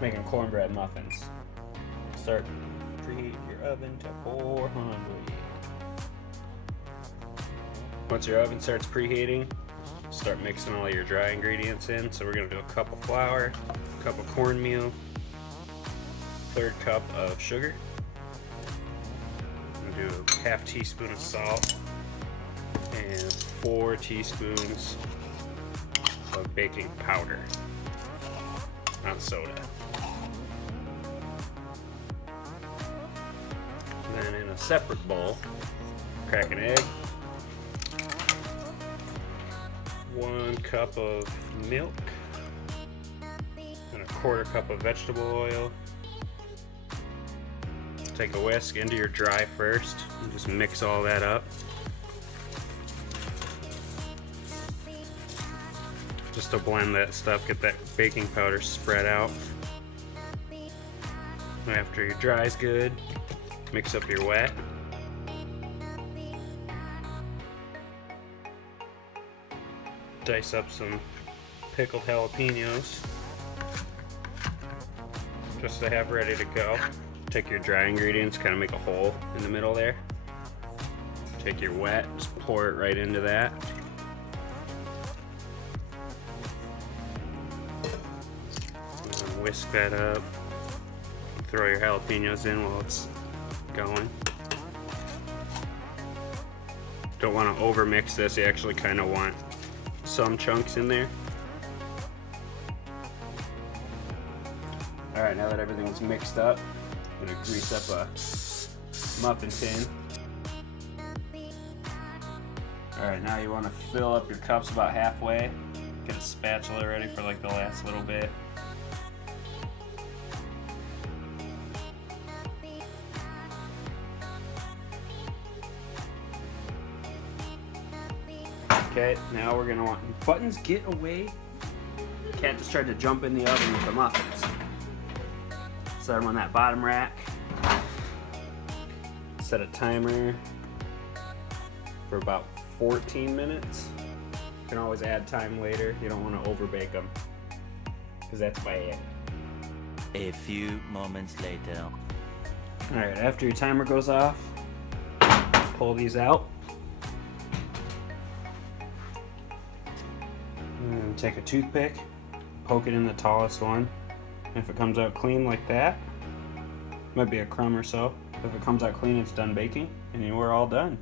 Making cornbread muffins. Start preheat your oven to 400. Once your oven starts preheating, start mixing all your dry ingredients in. So we're gonna do a cup of flour, a cup of cornmeal, 1/3 cup of sugar. I'm gonna do a half teaspoon of salt and 4 teaspoons of baking powder, not soda. Then in a separate bowl, crack an egg, 1 cup of milk, and a 1/4 cup of vegetable oil. Take a whisk into your dry first and just mix all that up. Just to blend that stuff, get that baking powder spread out. After your dry is good, mix up your wet. Dice up some pickled jalapenos just to have ready to go. Take your dry ingredients, kind of make a hole in the middle there. Take your wet, just pour it right into that. And whisk that up. Throw your jalapenos in while it's going. Don't want to over mix this, you actually kind of want some chunks in there. Alright, now that everything's mixed up, I'm going to grease up a muffin tin. Alright, now you want to fill up your cups about halfway. Get a spatula ready for like the last little bit. Okay, now we're gonna want buttons, get away. Can't just try to jump in the oven with the muffins. Set them on that bottom rack. Set a timer for about 14 minutes. You can always add time later. You don't want to overbake them because that's bad. A few moments later. Alright, after your timer goes off, pull these out. And take a toothpick, poke it in the tallest one. If it comes out clean like that, might be a crumb or so. If it comes out clean, it's done baking, and you are all done.